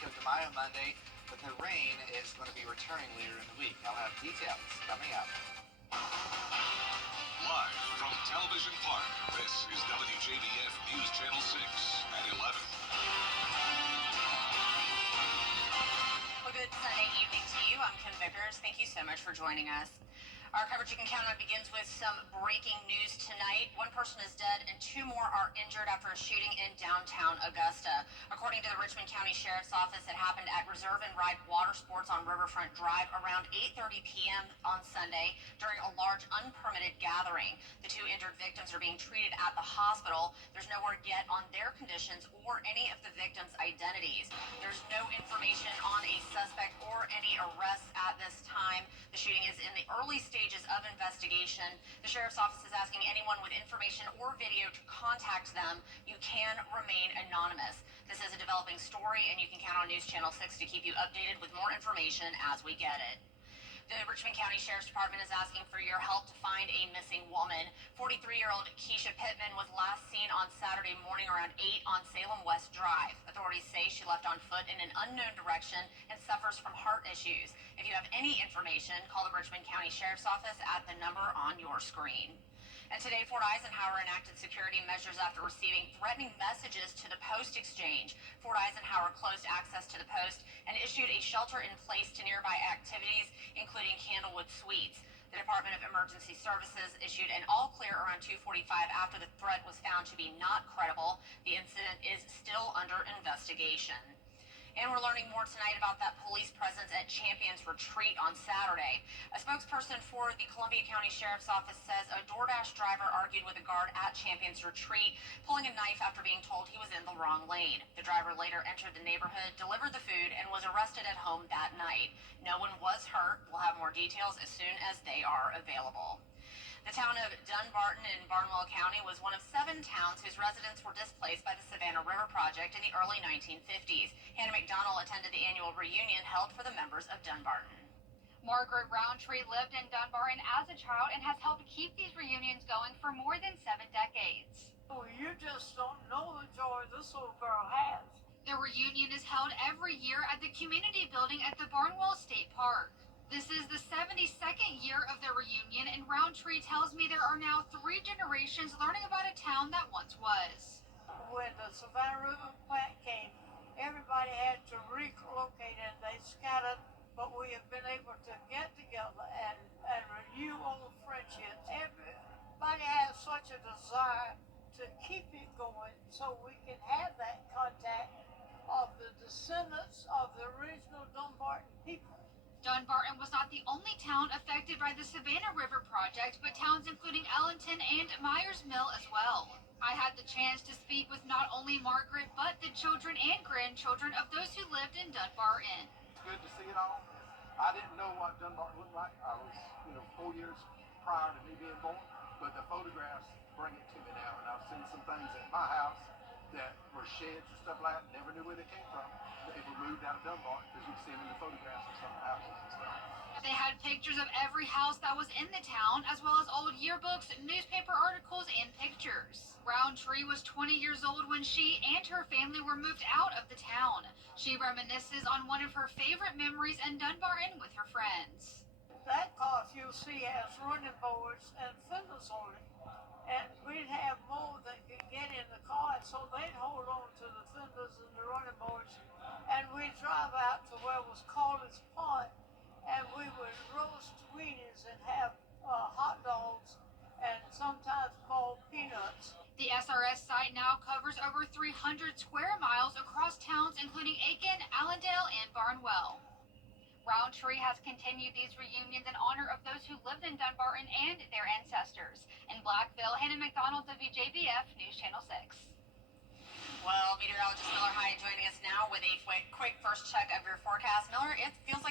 Cinco de Mayo Monday, but the rain is going to be returning later in the week. I'll have details coming up. Live from Television Park, this is WJBF News Channel 6 at 11. Well, good Sunday evening to you. I'm Kim Vickers. Thank you so much for joining us. Our coverage you can count on begins with some breaking news tonight. One person is dead and two more are injured after a shooting in downtown Augusta. According to the Richmond County Sheriff's Office, it happened at Reserve and Ride Water Sports on Riverfront Drive around 8:30 p.m. on Sunday during a large unpermitted gathering. The two injured victims are being treated at the hospital. There's no word yet on their conditions or any of the victims' identities. There's no information on a suspect or any arrests at this time. The shooting is in the early stages of investigation. The Sheriff's Office is asking anyone with information or video to contact them. You can remain anonymous. This is a developing story, and you can count on News Channel 6 to keep you updated with more information as we get it. The Richmond County Sheriff's Department is asking for your help to find a missing woman. 43-year-old Keisha Pittman was last seen on Saturday morning around 8 on Salem West Drive. Authorities say she left on foot in an unknown direction and suffers from heart issues. If you have any information, call the Richmond County Sheriff's Office at the number on your screen. And today, Fort Eisenhower enacted security measures after receiving threatening messages to the post exchange. Fort Eisenhower closed access to the post and issued a shelter-in-place to nearby activities, including Candlewood Suites. The Department of Emergency Services issued an all-clear around 2:45 after the threat was found to be not credible. The incident is still under investigation. And we're learning more tonight about that police presence at Champion's Retreat on Saturday. A spokesperson for the Columbia County Sheriff's Office says a DoorDash driver argued with a guard at Champion's Retreat, pulling a knife after being told he was in the wrong lane. The driver later entered the neighborhood, delivered the food, and was arrested at home that night. No one was hurt. We'll have more details as soon as they are available. The town of Dunbarton in Barnwell County was one of 7 towns whose residents were displaced by the Savannah River Project in the early 1950s. Hannah McDonald attended the annual reunion held for the members of Dunbarton. Margaret Roundtree lived in Dunbarton as a child and has helped keep these reunions going for more than 7 decades. Oh, you just don't know the joy this little girl has. The reunion is held every year at the community building at the Barnwell State Park. This is the 72nd year of the reunion, and Roundtree tells me there are now 3 generations learning about a town that once was. When the Savannah River plant came, everybody had to relocate and they scattered, but we have been able to get together and renew old friendships. Everybody has such a desire to keep it going so we can have that contact of the descendants of the original Dunbarton people. Dunbarton was not the only town affected by the Savannah River Project, but towns including Allenton and Myers Mill as well. I had the chance to speak with not only Margaret, but the children and grandchildren of those who lived in Dunbarton. It's good to see it all. I didn't know what Dunbarton looked like. I was, 4 years prior to me being born, but the photographs bring it to me now, and I've seen some things at my house that were sheds and stuff like that, never knew where they came from. People moved out of Dunbarton because you can see them in the photographs of some of the houses and stuff. They had pictures of every house that was in the town, as well as old yearbooks, newspaper articles, and pictures. Roundtree was 20 years old when she and her family were moved out of the town. She reminisces on one of her favorite memories in Dunbarton with her friends. That car you'll see has running boards and fenders on it. And we'd have more that could get in the car, so they'd hold on to the fenders and the running boards. And we'd drive out to where was Calder's Pond, and we would roast weenies and have hot dogs and sometimes called peanuts. The SRS site now covers over 300 square miles across towns including Aiken, Allendale, and Barnwell. Roundtree has continued these reunions in honor of those who lived in Dunbarton and their ancestors. In Blackville, Hannah McDonald, WJBF News Channel 6. Well, meteorologist Miller Hyde joining us now with a quick first check of your forecast. Miller, it feels like